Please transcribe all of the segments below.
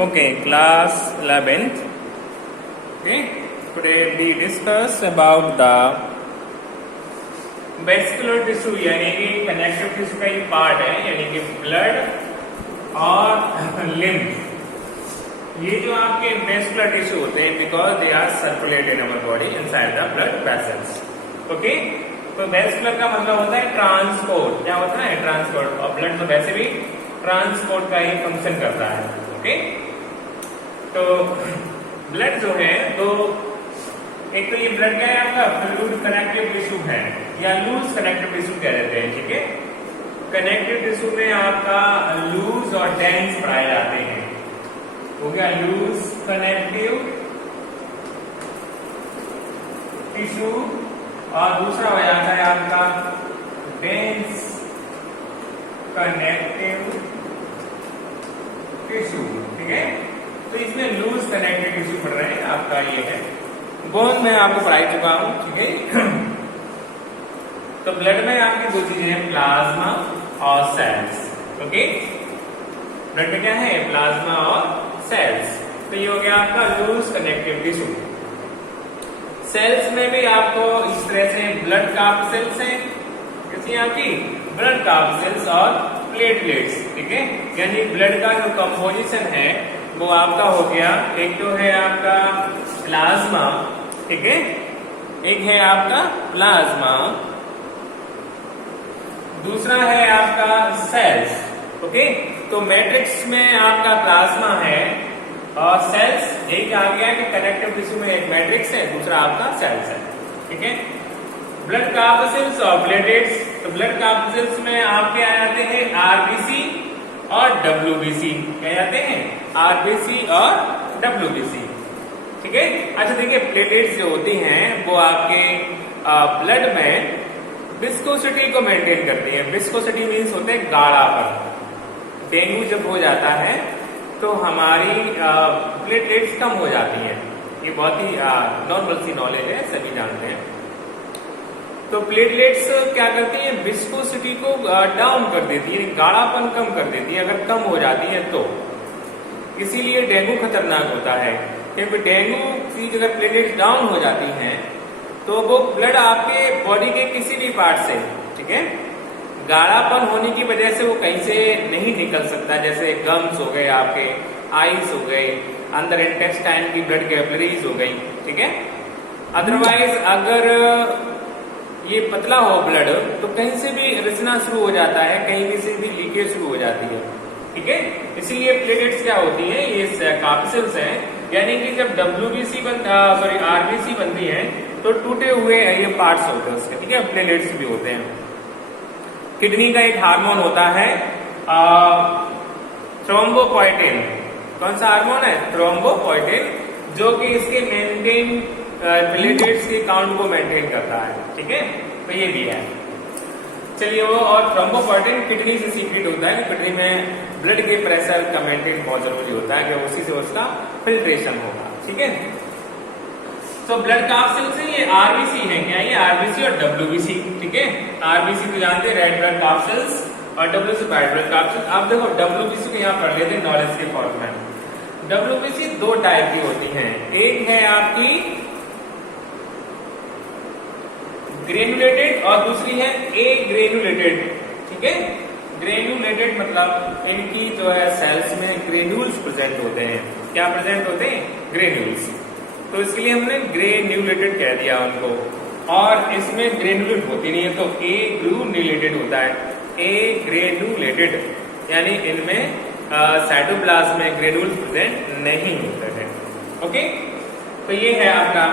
Okay, class 11th. Okay, today we discuss about the vascular tissue यानी कि connective tissue का एक part है, यानी कि ब्लड और लिम्फ। ये जो आपके वेस्कुलर टिश्यू होते हैं because they are circulated in our body inside the blood vessels. Okay, तो वेस्कुलर का मतलब होता है ट्रांसपोर्ट। क्या होता है? ट्रांसपोर्ट। और ब्लड तो वैसे भी ट्रांसपोर्ट का ही फंक्शन करता है। ओके, तो ब्लड जो है तो एक तो ये ब्लड का है आपका फ्लूइड कनेक्टिव टिश्यू है या लूज कनेक्टिव टिश्यू कह देते हैं। ठीक है, कनेक्टिव टिश्यू में आपका लूज और डेंस पाए जाते हैं। हो गया लूज कनेक्टिव टिश्यू और दूसरा हो जाता है आपका डेंस कनेक्टिव टिश्यू। ठीक है, तो इसमें लूज कनेक्टिव टिश्यू पढ़ रहे हैं आपका ये है। बोन में आपको पढ़ाई चुका हूं। ठीक है, तो ब्लड में आपकी दो चीजें हैं, प्लाज्मा और सेल्स। ओके, ब्लड में क्या है? प्लाज्मा और सेल्स। तो ये हो गया आपका लूज कनेक्टिव टिश्यू। सेल्स में भी आपको इस तरह से ब्लड कार्पसेल्स हैं, किसी आपकी ब्लड कार्पसेल्स और प्लेटलेट्स। ठीक है, यानी ब्लड का जो कंपोजिशन है वो आपका हो गया, एक तो है आपका प्लाज्मा। ठीक है, एक है आपका प्लाज्मा, दूसरा है आपका सेल्स। ओके, तो मैट्रिक्स में आपका प्लाज्मा है और सेल्स एक आ गया कि कनेक्टिव टिश्यू में एक मैट्रिक्स है, दूसरा आपका सेल्स है। ठीक है, ब्लड कार्पसेल्स और प्लेटलेट्स। तो ब्लड कार्पसेल्स में आपके आ जाते हैं आरबीसी और डब्ल्यूबीसी। क्या जाते हैं? आरबीसी और डब्ल्यूबीसी। ठीक है, अच्छा देखिए, प्लेटलेट्स जो होती हैं वो आपके ब्लड में विस्कोसिटी को मेंटेन करती है। विस्कोसिटी मीन्स होते हैं गाढ़ापन। डेंगू जब हो जाता है तो हमारी प्लेटलेट्स कम हो जाती हैं। ये बहुत ही नॉर्मल सी नॉलेज है, सभी जानते हैं। तो प्लेटलेट्स क्या करती हैं? विस्कोसिटी को डाउन कर देती है, गाढ़ापन कम कर देती है अगर कम हो जाती है तो। इसीलिए डेंगू खतरनाक होता है, क्योंकि डेंगू की अगर प्लेटलेट्स डाउन हो जाती हैं तो वो ब्लड आपके बॉडी के किसी भी पार्ट से, ठीक है, गाढ़ापन होने की वजह से वो कहीं से नहीं निकल सकता। जैसे गम्स हो गए, आपके आईज हो गए, अंदर इंटेस्टाइन की ब्लड कैपिलरीज हो गई। ठीक है, अदरवाइज अगर ये पतला हो ब्लड तो कहीं से भी रिसना शुरू हो जाता है, कहीं से भी लीकेज शुरू हो जाती है। ठीक है, इसीलिए प्लेटलेट्स क्या होती है? ये कार्पसेल्स हैं, यानी कि जब डब्ल्यूबीसी आरबीसी बनती है तो टूटे हुए ये पार्ट्स होते हैं उसके। ठीक है, प्लेटलेट्स भी होते हैं। किडनी का एक हार्मोन होता है थ्रोम्बोपोएटिन। कौन सा हार्मोन है? थ्रोम्बोपोएटिन, जो कि इसके मेंटेन प्लेटलेट्स के काउंट को मेंटेन करता है। ठीक है, तो ये भी है। चलिए, वो और थ्रोम्बोपोएटिन किडनी से सीक्रेट होता है। किडनी में ब्लड के प्रेशर का मेंटेन बहुत जरूरी होता है कि उसी से उसका फिल्ट्रेशन होगा। ठीक है, तो ब्लड कार्पसेल्स से ये आरबीसी है। क्या ये? आरबीसी और डब्ल्यूबीसी। ठीक है, आरबीसी तो जानते हैं, रेड ब्लड कार्पसेल्स, और डब्ल्यूबीसी व्हाइट ब्लड कार्पसेल्स। आप देखो डब्ल्यूबीसी को यहाँ पढ़ लेते हैं नॉलेज के फॉर्म में। डब्ल्यूबीसी दो टाइप की होती है, एक है आपकी ग्रेनुलेटेड और दूसरी है ए ग्रेनुलेटेड। ठीक है, ग्रेनुलेटेड मतलब इनकी जो है सेल्स में ग्रेन्यूल्स प्रेजेंट होते हैं। क्या प्रेजेंट होते हैं? ग्रेन्यूल्स। तो इसके लिए हमने ग्रेन्यूलेटेड कह दिया उनको, और इसमें ग्रेन्यूलेट होती नहीं है तो ए ग्रेन्यूलेटेड होता है। ए ग्रेन्यूलेटेड यानी इनमें साइटोप्लाज्म में ग्रेन्यूल्स प्रेजेंट नहीं होते हैं। ओके, तो ये है आपका।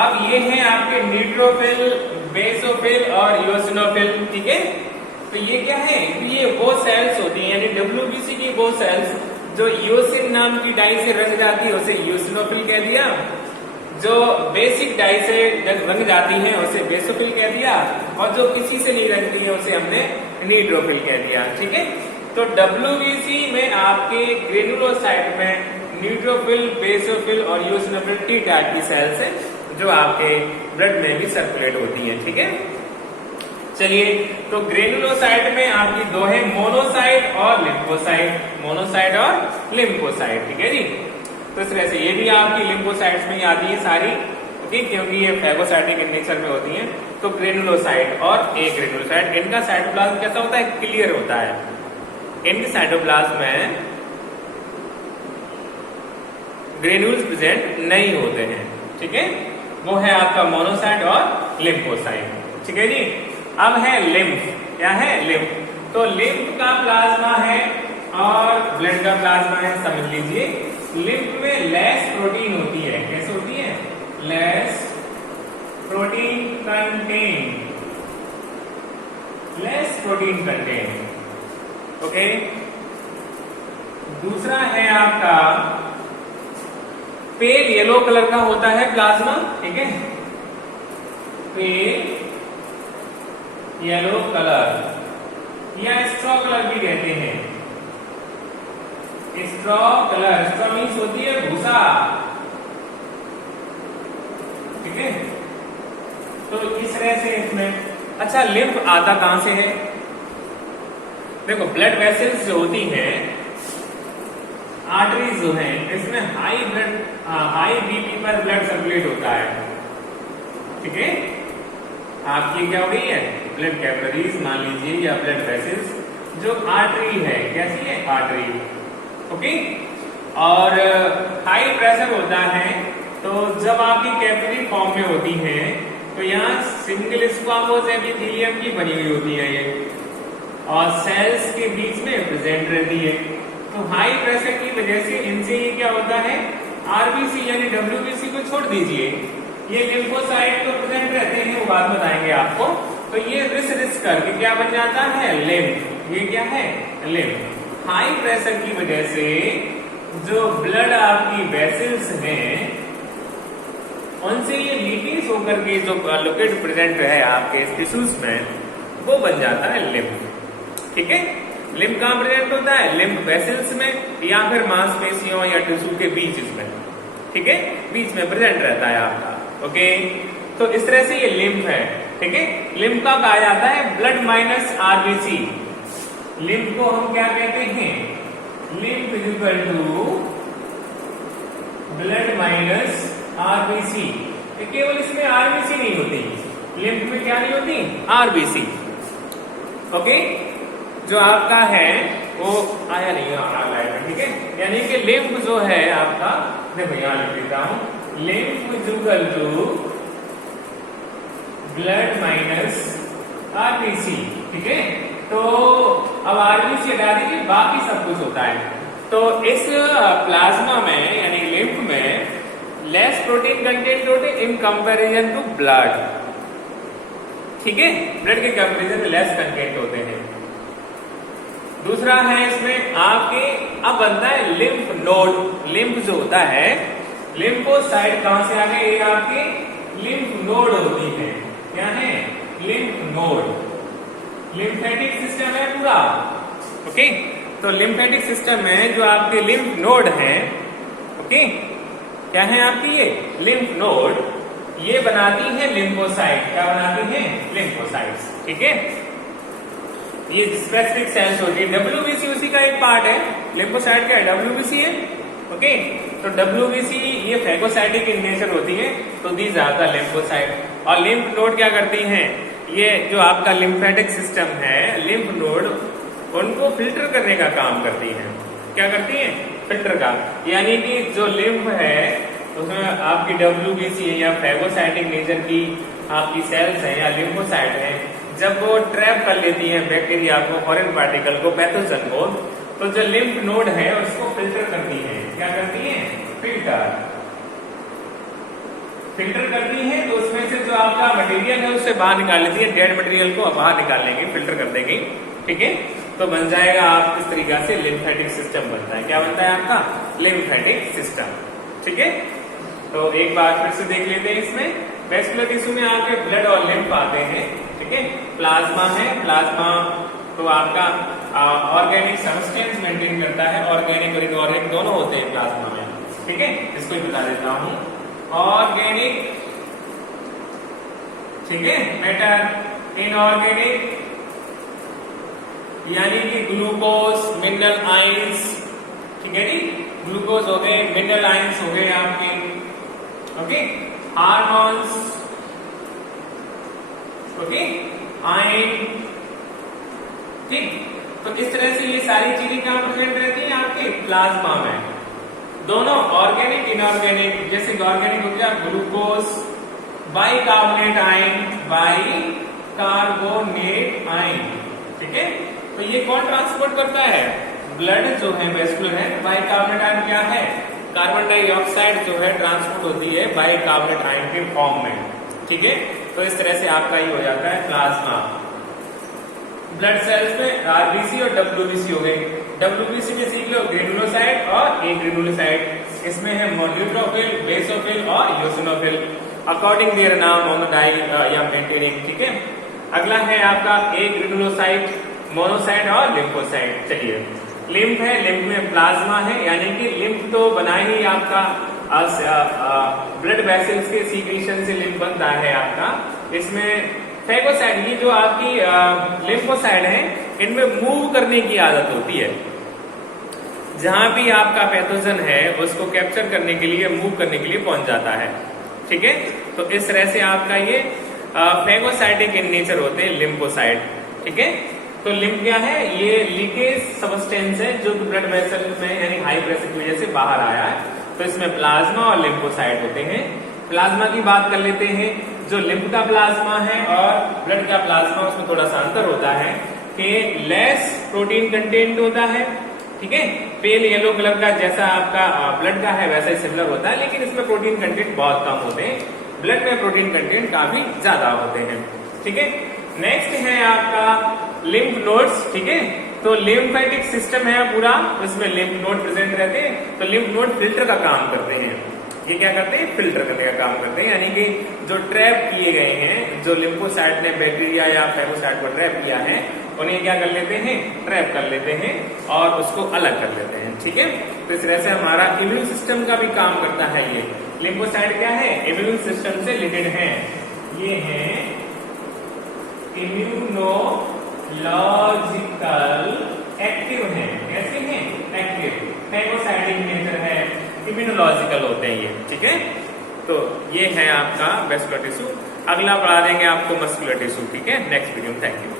अब ये है आपके न्यूट्रोफिल, बेसोफिल और इओसिनोफिल। ठीक है, तो ये क्या है? ये वो सेल्स होती हैं, यानी डब्ल्यूबीसी की वो सेल्स जो इओसिन नाम की डाई से रंग जाती है उसे इओसिनोफिल कह दिया, जो बेसिक डाई से रंग जाती हैं उसे बेसोफिल कह दिया, और जो किसी से नहीं रंगती है उसे हमने न्यूट्रोफिल कह दिया। ठीक है, तो डब्ल्यूबीसी में आपके ग्रेनुलोसाइट में न्यूट्रोफिल, बेसोफिल और इओसिनोफिल टी टाइप की सेल्स है जो आपके ब्लड में भी सर्कुलेट होती है। ठीक है, चलिए, तो ग्रेनुलोसाइट में आपकी दो है, मोनोसाइट और लिम्फोसाइट। मोनोसाइट और लिम्फोसाइट, ठीक है जी। तो इस तरह से ये भी आपकी लिम्फोसाइट्स में ही आती है सारी, ओके, क्योंकि ये फैगोसाइटिक इन नेचर में होती हैं। तो ग्रेनुलोसाइट और ए ग्रेनुलोसाइट, इनका साइटोप्लाज्म कैसा होता है? क्लियर होता है। इनके साइटोप्लाज्म में ग्रेन्यूल्स प्रेजेंट नहीं होते हैं, ठीक है। वो है आपका मोनोसाइट और लिम्फोसाइट, ठीक है जी। अब है लिम्फ, क्या है? लिम्फ। तो लिम्फ का प्लाज्मा है और ब्लड का प्लाज्मा है, समझ लीजिए। लिम्फ में लेस प्रोटीन होती है, कैसे होती है? Less protein contain, less protein contain, okay. दूसरा है आपका पेल येलो कलर का होता है प्लाज्मा, ठीक है। पेल येलो कलर या स्ट्रॉ कलर भी कहते हैं। स्ट्रॉ कलर, स्ट्रॉ मीन्स होती है भूसा, ठीक है। तो इस तरह से इसमें अच्छा लिम्फ आता कहां से है? देखो ब्लड वेसल्स जो होती हैं, आर्टरीज जो हैं, इसमें हाई बीपी पर ब्लड सर्कुलेट होता है, ठीक है। आपकी क्या हो गई है? ब्लड कैपिलरीज मान लीजिए या ब्लड वेसल्स, जो आर्टरी है, कैसी है? Artery, okay. और हाई प्रेशर होता है, तो जब आपकी कैपिलरी फॉर्म में होती है तो यहाँ सिंगल स्क्वामोस एपिथेलियम की बनी हुई होती है ये, और सेल्स के बीच में प्रेजेंट रहती है। तो हाई प्रेशर की वजह से इनसे ये क्या होता है? आरबीसी यानी डब्ल्यूबीसी को छोड़ दीजिए, ये लिम्फोसाइट तो प्रेजेंट रहते हैं, वो बात बताएंगे आपको। तो ये रिस करके क्या बन जाता है? लिम्फ। ये क्या है? लिम्फ। हाई प्रेशर की वजह से जो ब्लड आपकी वेसल्स हैं, उनसे ये लीकेज होकर के जो लिक्विड प्रेजेंट है आपके टिश्यूज में, वो बन जाता है लिम्फ, ठीक है। लिम्फ कहां प्रेजेंट होता है? लिम्फ वेसल्स में या फिर मांसपेशियों या टिश्यू के बीच में, ठीक है, बीच में प्रेजेंट रहता है आपका, ओके। तो इस तरह से ये लिम्फ है, ठीक है। लिम्फ का कहा जाता है ब्लड माइनस आरबीसी। लिम्फ को हम क्या कहते हैं? Lymph is equal to blood minus RBC. केवल इसमें आरबीसी नहीं होती, लिम्फ में क्या नहीं होती? RBC, okay. जो आपका है वो आया नहीं आया, ठीक है। यानी कि लिम्फ जो है आपका, देखो यहां लिख देता हूं, lymph is equal to blood minus RBC, ठीक है। तो अब आरबीसी हटा दीजिए, बाकी सब कुछ होता है। तो इस प्लाज्मा में यानी लिम्फ में लेस प्रोटीन कंटेंट होते इन कंपैरिजन टू ब्लड, ठीक है। ब्लड के कंपैरिजन में लेस कंटेंट होते हैं। दूसरा है इसमें आपके, अब बनता है लिम्फ नोड। लिम्फ जो होता है, लिम्फोसाइट कहां से आ गए? ये आपके लिम्फ नोड होती है, क्या है? Lymph node. लिम्फेटिक सिस्टम है पूरा, ओके। तो लिम्फेटिक सिस्टम में जो आपके लिम्फ नोड हैं, ओके, क्या है आपकी? ये लिम्फ नोड, ये बनाती है लिम्फोसाइट। क्या बनाती है? लिम्फोसाइट्स, ठीक है। ये स्पेसिफिक सेल्स होती है। डब्ल्यूबीसी उसी का एक पार्ट है। लिम्फोसाइट क्या है? डब्ल्यूबीसी है, ओके। तो डब्ल्यूबीसी ये फैगोसाइटिक इन नेचर होती है, तो दीज आर द लिम्फोसाइट। और लिम्फ नोड क्या करती हैं? ये जो आपका लिम्फेटिक सिस्टम है, लिम्फ नोड उनको फिल्टर करने का काम करती है। क्या करती है? फिल्टर का। यानी कि जो लिम्फ है उसमें आपकी डब्ल्यूबीसी है या फैगोसाइटिक नेचर की आपकी सेल्स है या लिम्फोसाइट है, जब वो ट्रैप कर लेती है बैक्टीरिया को, फॉरेन पार्टिकल को, पैथोजन को, तो जो लिम्फ नोड है उसको फिल्टर करती है। क्या करती है? फिल्टर करती है। तो उसमें से जो आपका मटेरियल है उससे बाहर निकाल लेती है, डेड मटेरियल को बाहर निकाल लेंगे, फिल्टर कर देंगे, ठीक है। तो बन जाएगा आप इस तरीका से लिम्फेटिक सिस्टम बनता है। क्या बनता है आपका? लिम्फेटिक सिस्टम, ठीक है। तो एक बार फिर से देख लेते हैं। इसमें वेस्कुलर टिश्यू में आपके ब्लड और लिम्फ आते हैं, ठीक है। प्लाज्मा है, प्लाज्मा तो आपका ऑर्गेनिक सब्सटेंस मेंटेन करता है। ऑर्गेनिक और इनऑर्गेनिक दोनों होते हैं प्लाज्मा में, ठीक है। इसको ही बता देता हूं, ऑर्गेनिक, ठीक है, मैटर, इनऑर्गेनिक यानी कि ग्लूकोज, मिनरल आयंस, ठीक है जी। ग्लूकोज हो गए, मिनरल आयंस हो गए आपके, ओके, हार्मोन्स, ओके, आयन, ठीक। तो इस तरह से ये सारी चीजें कहां प्रेजेंट रहती हैं आपके प्लाज्मा में, दोनों ऑर्गेनिक इनऑर्गेनिक। जैसे ऑर्गेनिक हो गया glucose, bicarbonate ion, bicarbonate ion, ठीक है। तो ये कौन ट्रांसपोर्ट करता है, ब्लड जो है वेस्कुलर है। बाइकार्बोनेट आयन क्या है, कार्बन डाइऑक्साइड जो है ट्रांसपोर्ट होती है बाइकार्बोनेट आयन के फॉर्म में, ठीक है। तो इस तरह से आपका ये हो जाता है प्लाज्मा। ब्लड सेल्स में आरबीसी और डब्ल्यूबीसी हो गए। डब्ल्यूबीसी में सीख लो ग्रेनुलोसाइट और एग्रेनुलोसाइट। इसमें है न्यूट्रोफिल, बेसोफिल और यूसिनोफिल अकॉर्डिंग देयर नाम मोनोडाई या मेंटेनिंग, ठीक है। अगला है आपका एग्रेनुलोसाइट, मोनोसाइट और लिम्फोसाइट। चलिए, लिम्फ है, लिम्फ में प्लाज्मा है, यानी कि लिम्फ तो बना ही आपका ब्लड वेसल्स के सीक्रेशन से लिम्फ बनता है आपका। इसमें फैगोसाइट, ये जो आपकी लिम्फोसाइट है, इनमें मूव करने की आदत होती है। जहां भी आपका पैथोजन है उसको कैप्चर करने के लिए, मूव करने के लिए पहुंच जाता है, ठीक है। तो इस तरह से आपका ये फैगोसाइटिक इन नेचर होते हैं लिम्फोसाइट, ठीक है। तो लिम्फ क्या है, ये लीकेज सब्सटेंस है जो ब्लड वेसल में यानी हाई प्रेशर की वजह से बाहर आया है। तो इसमें प्लाज्मा और लिम्फोसाइट होते हैं। प्लाज्मा की बात कर लेते हैं। जो लिम्फ का प्लाज्मा है और ब्लड का प्लाज्मा, उसमें थोड़ा सा अंतर होता है कि लेस प्रोटीन कंटेंट होता है, ठीक है। पेल येलो कलर का जैसा आपका ब्लड का है वैसा ही सिमिलर होता है, लेकिन इसमें प्रोटीन कंटेंट बहुत कम होते हैं। ब्लड में प्रोटीन कंटेंट काफी ज्यादा होते हैं, ठीक है। नेक्स्ट है आपका लिम्फ नोड्स, ठीक है। तो लिम्फेटिक सिस्टम है पूरा, उसमें लिम्फ नोड प्रेजेंट रहते हैं। तो लिम्फ नोड फिल्टर का काम करते हैं। ये क्या करते हैं, फिल्टर करने का काम करते हैं, यानी कि जो ट्रैप किए गए हैं, जो लिम्फोसाइट ने बैक्टीरिया या फैगोसाइट को ट्रैप किया है, उन्हें क्या कर लेते हैं, ट्रैप कर लेते हैं और उसको अलग कर लेते हैं, ठीक है। तो इस तरह से हमारा इम्यून सिस्टम का भी काम करता है। ये लिम्फोसाइट क्या है, इम्यून सिस्टम से रिलेटेड है। ये है इम्यूनोलॉजिकल एक्टिव है, कैसे हैं, एक्टिव। फैगोसाइटिक नेचर है, इम्यूनोलॉजिकल होते हैं ये, ठीक है। तो ये है आपका वेस्कुलर टिश्यू। अगला पढ़ा देंगे आपको मस्कुलर टिश्यू, ठीक है, नेक्स्ट वीडियो में। Thank you.